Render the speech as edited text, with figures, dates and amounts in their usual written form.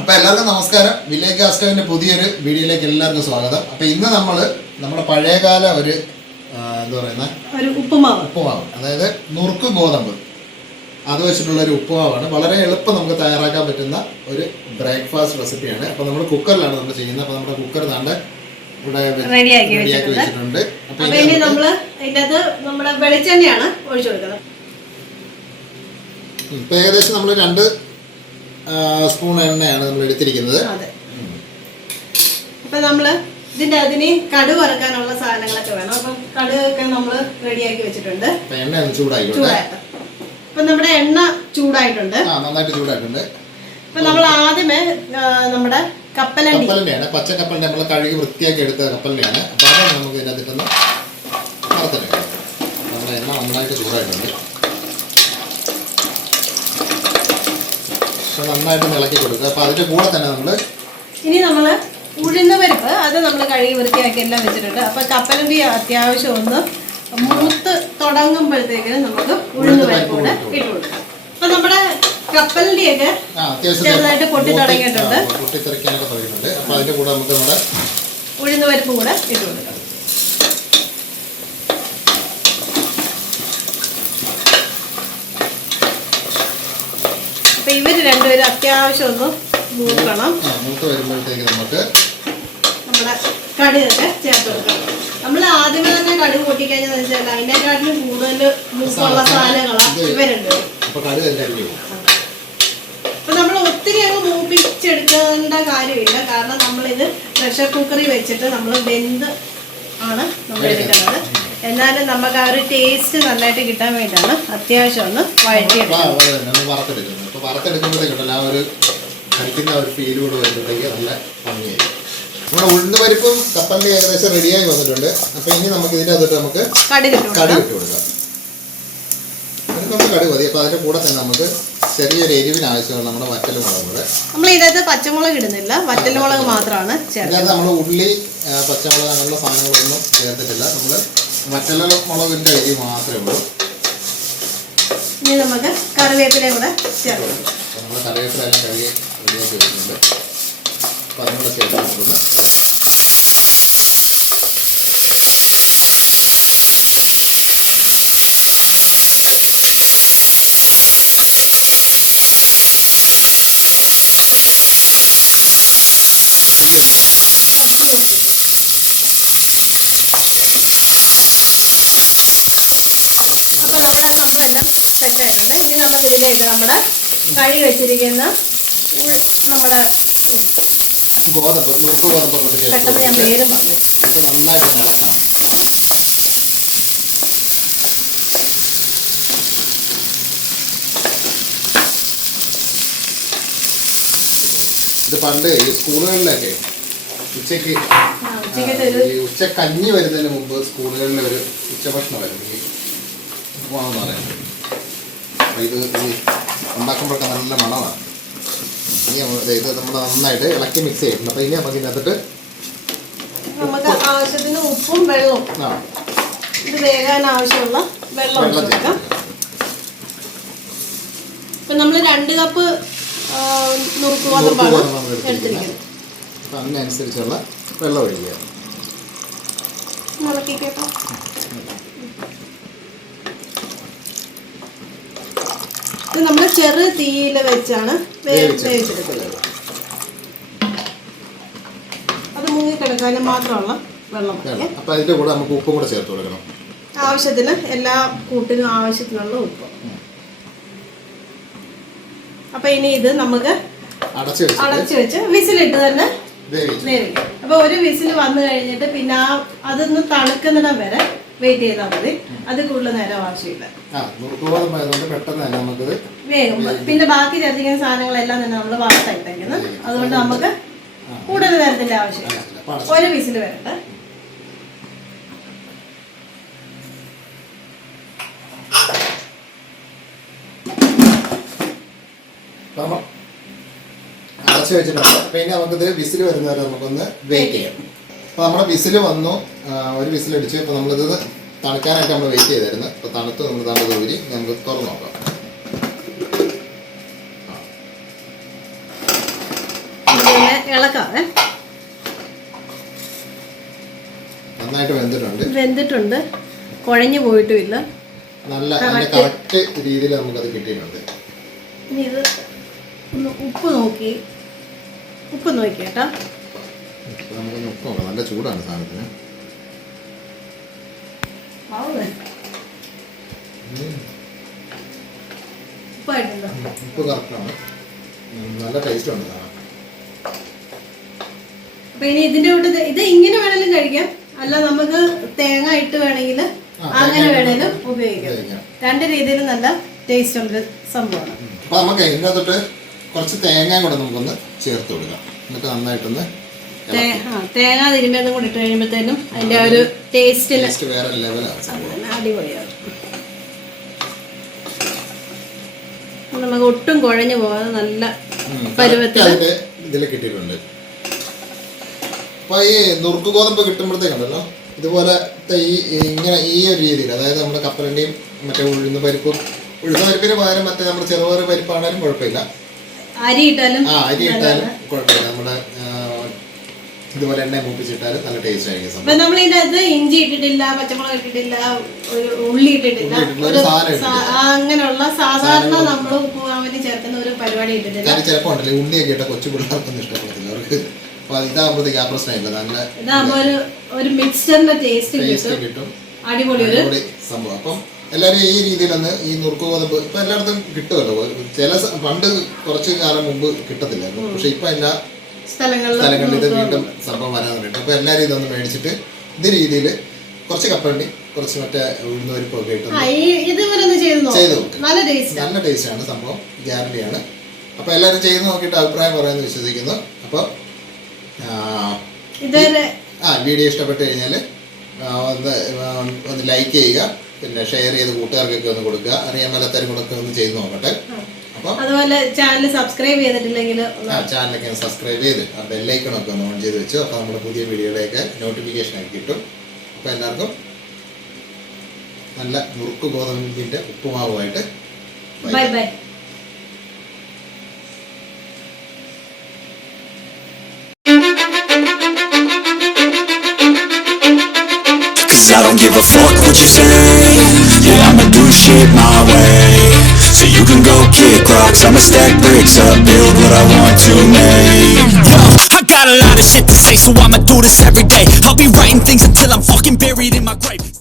അപ്പോൾ എല്ലാവർക്കും നമസ്കാരം. വില്ലേജ് ഗാസ്റ്റവിൻ്റെ പുതിയൊരു വീഡിയോയിലേക്ക് എല്ലാവർക്കും സ്വാഗതം. അപ്പോൾ ഇന്ന് നമ്മൾ നമ്മുടെ പഴയകാല ഒരു എന്താ പറയുന്ന ഒരു ഉപ്പുമാവ്, അതായത് നുറുക്ക് ഗോതമ്പ് അത് വെച്ചിട്ടുള്ള ഒരു ഉപ്പുമാവാണ്. വളരെ എളുപ്പം നമുക്ക് തയ്യാറാക്കാൻ പറ്റുന്ന ഒരു ബ്രേക്ക്ഫാസ്റ്റ് റെസിപ്പിയാണ്. അപ്പോൾ നമ്മൾ കുക്കറിലാണ് നമ്മൾ ചെയ്യുന്നത്. അപ്പോൾ നമ്മുടെ കുക്കർ താണ്ട് ഇവിടെ റെഡിയാക്കി വെച്ചിട്ടുണ്ട്. അപ്പോൾ ഇനി നമ്മൾ ഇതിനകത്ത് നമ്മുടെ വെളിച്ചെണ്ണയാണ് ഒഴിച്ചു കൊടുക്കുന്നത്. ഇപ്പോൾ ഏകദേശം നമ്മൾ 2 സ്പൂൺ എണ്ണയാണ് നമ്മൾ എടുത്തിരിക്കുന്നത്. അപ്പം നമ്മൾ ഇതിൻ്റെ അതിന് കടുക് വറുക്കാനുള്ള സാധനങ്ങളൊക്കെ വേണം. അപ്പം കടുകൊക്കെ നമ്മൾ റെഡിയാക്കി വെച്ചിട്ടുണ്ട്. എണ്ണ ചൂടായിട്ടുണ്ട്. അപ്പം നമ്മുടെ എണ്ണ ചൂടായിട്ടുണ്ട്, നന്നായിട്ട് ചൂടായിട്ടുണ്ട്. അപ്പം നമ്മൾ ആദ്യമേ നമ്മുടെ കപ്പലണ്ടിയാണ്, പച്ചക്കപ്പലിൻ്റെ നമ്മൾ കഴുകി വൃത്തിയാക്കി എടുത്ത കപ്പലിൻ്റെയാണ്. അപ്പോൾ അതാണ് നമുക്ക് ഇതിനകത്തിട്ടൊന്ന് വറുത്തെടുക്കാം. നമ്മുടെ എണ്ണ നന്നായിട്ട് ചൂടായിട്ടുണ്ട്. നന്നായിട്ട് ഇളക്കി കൊടുക്കുക. അപ്പോൾ അതിൻ്റെ കൂടെ തന്നെ നമ്മൾ ഉഴുന്ന പരിപ്പ് അത് നമ്മൾ കഴുകി വൃത്തിയാക്കി എല്ലാം വെച്ചിട്ടുണ്ട്. അപ്പോൾ കപ്പലണ്ടി അത്യാവശ്യം ഒന്ന് മൂത്ത് തുടങ്ങുമ്പോഴത്തേക്കിന് നമുക്ക് ഉഴുന്ന പരിപ്പ് കൂടെ ഇട്ട് കൊടുക്കാം. അപ്പോൾ നമ്മുടെ കപ്പലണ്ടിയൊക്കെ ചെറുതായിട്ട് പൊട്ടി തുടങ്ങിയിട്ടുണ്ട്. അപ്പോൾ അതിൻ്റെ കൂടെ നമുക്ക് നമ്മുടെ ഉഴുന്ന പരിപ്പ് കൂടെ ഇട്ട് കൊടുക്കാം. ഇവർ രണ്ടുപേരും അത്യാവശ്യം ഒന്ന് മൂക്കണം. മൂത്ത് വരുമ്പോഴത്തേക്ക് നമുക്ക് നമ്മുടെ കടുകൊക്കെ ചേർത്ത് കൊടുക്കണം. നമ്മൾ ആദ്യമേ തന്നെ കടുക് പൊട്ടിക്കഴിഞ്ഞാൽ വെച്ചാൽ അതിനെക്കാട്ടിലും കൂടുതൽ മൂപ്പുള്ള സാധനങ്ങളാണ് ഇവരുണ്ട്. അപ്പൊ നമ്മൾ ഒത്തിരി അങ്ങ് മൂപ്പിച്ചെടുക്കേണ്ട കാര്യമില്ല. കാരണം നമ്മളിത് പ്രഷർ കുക്കറിൽ വെച്ചിട്ട് നമ്മൾ വെന്ത് ആണ് നമ്മൾ എടുക്കുന്നത്. എന്നാലും നമുക്ക് ആ ഒരു ടേസ്റ്റ് നന്നായിട്ട് കിട്ടാൻ വേണ്ടിയിട്ടാണ് അത്യാവശ്യം ഒന്ന് വറുത്തെടുക്കുന്നത്. അപ്പോൾ വറുത്തെടുക്കുമ്പോഴത്തേക്കുണ്ടല്ലോ ആ ഒരു കഴിക്കുന്ന ഒരു ഫീൽ കൂടെ വരുമ്പോഴത്തേക്ക് നല്ല ഭംഗിയായിരിക്കും. നമ്മുടെ ഉഴുന്ന് പരിപ്പും കപ്പലിൻ്റെ ഏകദേശം റെഡിയായി വന്നിട്ടുണ്ട്. അപ്പോൾ ഇനി നമുക്ക് ഇതിൻ്റെ അകത്തോട്ട് നമുക്ക് കടുക് ഇട്ട് കൊടുക്കാം. നമുക്ക് കടുക് മതി. അപ്പോൾ അതിൻ്റെ കൂടെ തന്നെ നമുക്ക് ചെറിയൊരു എരിവിന് ആവശ്യമുള്ള നമ്മുടെ വറ്റൽമുളക് കൂടെ. നമ്മൾ ഇതിനകത്ത് പച്ചമുളക് ഇടുന്നില്ല, വറ്റൽമുളക് മാത്രമാണ് ചേർക്കുന്നത്. നമ്മൾ ഉള്ളി, പച്ചമുളക് അങ്ങനെയുള്ള സാധനങ്ങളൊന്നും ചേർത്തിട്ടില്ല. നമ്മൾ വറ്റൽമുളകിൻ്റെ എരി മാത്രമേ ഉള്ളൂ. ഇനി നമുക്ക് കറിവേപ്പില കൂടെ ചേർക്കാം. നമ്മൾ കറിവേപ്പില എല്ലാം കഴുകി റെഡിയാക്കി വെച്ചിട്ടുണ്ട്. അപ്പോൾ അതും കൂടെ ചേർത്ത് കൊടുക്കുന്നത്. സെറ്റായിട്ടുണ്ട്. ഇനി നമുക്ക് ഇതിലേക്ക് നമ്മുടെ കഴുകി വെച്ചിരിക്കുന്ന നമ്മുടെ പെട്ടെന്ന് ഞാൻ പേരും പറഞ്ഞു നന്നായിട്ട് ഇളക്കാം. ഇത് പണ്ട് ഈ സ്കൂളുകളിലൊക്കെ ഉച്ചക്കഞ്ഞി വരുന്നതിന് മുമ്പ് സ്കൂളുകളിൽ ഒരു ഉച്ചഭക്ഷണമായിരുന്നു ഈ ഉപ്പുമാവെന്ന് പറയുന്നത്. അപ്പോൾ ഇത് ഉണ്ടാക്കുമ്പോഴൊക്കെ നല്ല മണമാണ്. ഇനി ഇത് നമ്മൾ നന്നായിട്ട് ഇളക്കി മിക്സ് ചെയ്തിട്ടുണ്ട്. അപ്പോൾ ഇനി നമുക്ക് ഇതിനകത്തിട്ട് നമുക്ക് ആവശ്യത്തിന് ഉപ്പും വെള്ളവും ഇത് വേകാൻ ആവശ്യമുള്ള വെള്ളം ചേർക്കാം. ഇപ്പം നമ്മൾ 2 കപ്പ് നുറുക്ക് ഗോതമ്പാണ് എടുത്തിരിക്കുന്നത്. അപ്പം അതിനനുസരിച്ചുള്ള വെള്ളം ഒഴിക്കുക. മുളക്കിക്കട്ടോ. ഇത് നമ്മൾ ചെറു തീയിൽ വെച്ചാണ് വേവിച്ചെടുക്കുന്നത്. അത് മുങ്ങിക്കിടക്കാനും മാത്രമുള്ള വെള്ളം. അപ്പോൾ അതിൻ്റെ കൂടെ നമുക്ക് ഉപ്പും കൂടെ ചേർത്ത് കൊടുക്കണം. ആവശ്യത്തിന് എല്ലാ കൂട്ടിനും ആവശ്യത്തിനുള്ള ഉപ്പ്. അപ്പോൾ ഇനി ഇത് നമുക്ക് അടച്ചു വെച്ച് വിസിലിട്ട് തന്നെ വേവിക്കും. അപ്പോൾ ഒരു വിസിൽ വന്നു കഴിഞ്ഞിട്ട് പിന്നെ അതൊന്ന് തണുക്കുന്നിടം വരെ വെയിറ്റ് ചെയ്താൽ മതി. അത് കൂടുതൽ നേരം ആവശ്യമില്ല. വേഗം പിന്നെ ബാക്കി ചേർത്തിക്കുന്ന സാധനങ്ങളെല്ലാം തന്നെ നമ്മൾ വറുത്തിട്ടേക്കുന്നത്. അതുകൊണ്ട് നമുക്ക് കൂടുതൽ നേരത്തിൻ്റെ ആവശ്യമില്ല. ഒരു വിസിൽ വരട്ടെ. അടച്ചു വെച്ചിട്ടുണ്ട്. പിന്നെ നമുക്കിത് വിസിൽ വരുന്നവരെ നമുക്കൊന്ന് വെയിറ്റ് ചെയ്യാം. അപ്പോൾ നമ്മുടെ വിസിൽ വന്നു, ഒരു വിസിലടിച്ചു. അപ്പോൾ നമ്മളിത് തണുക്കാനായിട്ട് നമ്മൾ വെയിറ്റ് ചെയ്തായിരുന്നു. അപ്പോൾ തണുത്ത് നമ്മൾ തണുത്ത് ഊരി നമുക്ക് തുറന്ന് നോക്കാം. ഇളക്കാവേ. നന്നായിട്ട് വെന്തിട്ടുണ്ട്, കുഴഞ്ഞു പോയിട്ടുമില്ല, നല്ല കറക്റ്റ് രീതിയിൽ നമുക്കത് കിട്ടിയിട്ടുണ്ട്. ഇനി ഇത് ഒന്ന് ഉപ്പ് നോക്കി കേട്ടോ. നമുക്കൊന്ന് ഉപ്പ് നോക്കാം. നല്ല ചൂടാണ് സാധനത്തിന്. ഉപ്പ് കറക്റ്റാണ്, നല്ല ടേസ്റ്റ് ഉണ്ട് സാധനം. അപ്പൊ ഇനി ഇതിന്റെ കൂട്ട് ഇത് ഇങ്ങനെ വേണേലും കഴിക്കാം, അല്ല നമുക്ക് തേങ്ങ ഇട്ട് വേണമെങ്കിൽ അങ്ങനെ വേണേലും ഉപയോഗിക്കാം. രണ്ട് രീതിയിലും നല്ല ടേസ്റ്റ് ഉള്ളൊരു സംഭവമാണ്. അപ്പൊ നമുക്ക് ഇതിനകത്തോട്ട് കുറച്ച് തേങ്ങ കൂടെ നമുക്കൊന്ന് ചേർത്ത് കൊടുക്കാം. എന്നിട്ട് നന്നായിട്ടൊന്ന് തേങ്ങ തിരുമ്പതും കൂടി ഇട്ട് കഴിയുമ്പോഴത്തേനും അതിന്റെ ഒരു ടേസ്റ്റ് വേറെ ലെവലാണ്, അടിപൊളിയാണ്. നമുക്ക് ഒട്ടും കുഴഞ്ഞു പോകാതെ നല്ല പരുവത്തിൽ ഇതിൽ കിട്ടിയിട്ടുണ്ട്. അപ്പൊ ഈ നുറുക്ക് ഗോതമ്പ് കിട്ടുമ്പോഴത്തേക്കുണ്ടല്ലോ ഇതുപോലെ ഇങ്ങനെ ഈ ഒരു രീതിയിൽ, അതായത് നമ്മുടെ കപ്പലണ്ടിയും മറ്റേ ഉഴുന്ന പരിപ്പിന് പകരം മറ്റേ നമ്മുടെ ചെറുപയർ പരിപ്പാണേലും കുഴപ്പമില്ല, അരി ഇട്ടാലും കുഴപ്പമില്ല. നമ്മുടെ ഇതുപോലെ എണ്ണ മൂപ്പിച്ചിട്ടാലും നല്ല ടേസ്റ്റ് ആയിരിക്കും. നമ്മളിതിനകത്ത് ഇഞ്ചി ഇട്ടിട്ടില്ല, പച്ചമുളക് ഇട്ടിട്ടില്ല, ഉള്ളി ഇട്ടിട്ടില്ല, അങ്ങനെയുള്ള സാധാരണ നമ്മൾ ഉപ്പുമാൻ വേണ്ടി ചേർക്കുന്ന ഒരു പരിപാടി ഇട്ടിട്ടില്ല. ചിലപ്പോൾ ഉണ്ടല്ലോ ഉള്ളിയൊക്കെ ഇട്ട കൊച്ചു പിള്ളേർക്കൊന്നും ഇഷ്ടപ്പെടത്തില്ല അവർക്ക്. അപ്പൊ ഇതാകുമ്പോഴത്തേക്ക് ആ പ്രശ്നമില്ല, നല്ല ഒരു മിക്സ്ചറിന്റെ ടേസ്റ്റ് കിട്ടും, അടിപൊളി സംഭവം. അപ്പം എല്ലാവരും ഈ രീതിയിലൊന്ന് ഈ നുറുക്ക് ഗോതമ്പ് ഇപ്പൊ എല്ലായിടത്തും കിട്ടുമല്ലോ. ചില പണ്ട് കുറച്ച് കാലം മുമ്പ് കിട്ടത്തില്ലായിരുന്നു, പക്ഷെ ഇപ്പൊ എല്ലാ സ്ഥലങ്ങളിൽ ഇത് വീണ്ടും സംഭവം വരാൻ വേണ്ടി. അപ്പൊ എല്ലാവരും ഇതൊന്ന് മേടിച്ചിട്ട് ഇത് രീതിയിൽ കുറച്ച് കപ്പലണ്ടി, കുറച്ച് മറ്റേ ഉഴുന്ന പരിപ്പൊക്കെ ഇട്ട് ചെയ്ത് നോക്കും. നല്ല ടേസ്റ്റ് ആണ് സംഭവം, ഗ്യാരണ്ടിയാണ്. അപ്പൊ എല്ലാവരും ചെയ്ത് നോക്കിയിട്ട് അഭിപ്രായം പറയാമെന്ന് വിശ്വസിക്കുന്നു. അപ്പൊ വീഡിയോ ഇഷ്ടപ്പെട്ട് കഴിഞ്ഞാൽ ഒന്ന് ലൈക്ക് ചെയ്യുക, പിന്നെ ഷെയർ ചെയ്ത് കൂട്ടുകാർക്കൊക്കെ ഒന്ന് കൊടുക്കുക, അറിയാൻ മേലാത്തവരും കൂടെ ഒന്ന് ചെയ്ത് നോക്കട്ടെ. അപ്പം അതുപോലെ ചാനൽ സബ്സ്ക്രൈബ് ചെയ്തിട്ടില്ലെങ്കിൽ ചാനലൊക്കെ സബ്സ്ക്രൈബ് ചെയ്ത് ആ ബെല്ലൈക്കണൊക്കെ ഒന്ന് ഓൺ ചെയ്ത് വെച്ചു. അപ്പോൾ നമ്മുടെ പുതിയ വീഡിയോയുടെയൊക്കെ നോട്ടിഫിക്കേഷൻ ഒക്കെ കിട്ടും. അപ്പോൾ എല്ലാവർക്കും നല്ല നുറുക്ക് ഗോതമ്പിൻ്റെ ഉപ്പുമാവുമായിട്ട് bye bye. I don't give a fuck what you say. Yeah, I'ma do shit my way. So you can go kick rocks, I'ma stack bricks up, build what I want to make. Yo, I got a lot of shit to say, so I'ma do this every day. I'll be writing things until I'm fucking buried in my grave.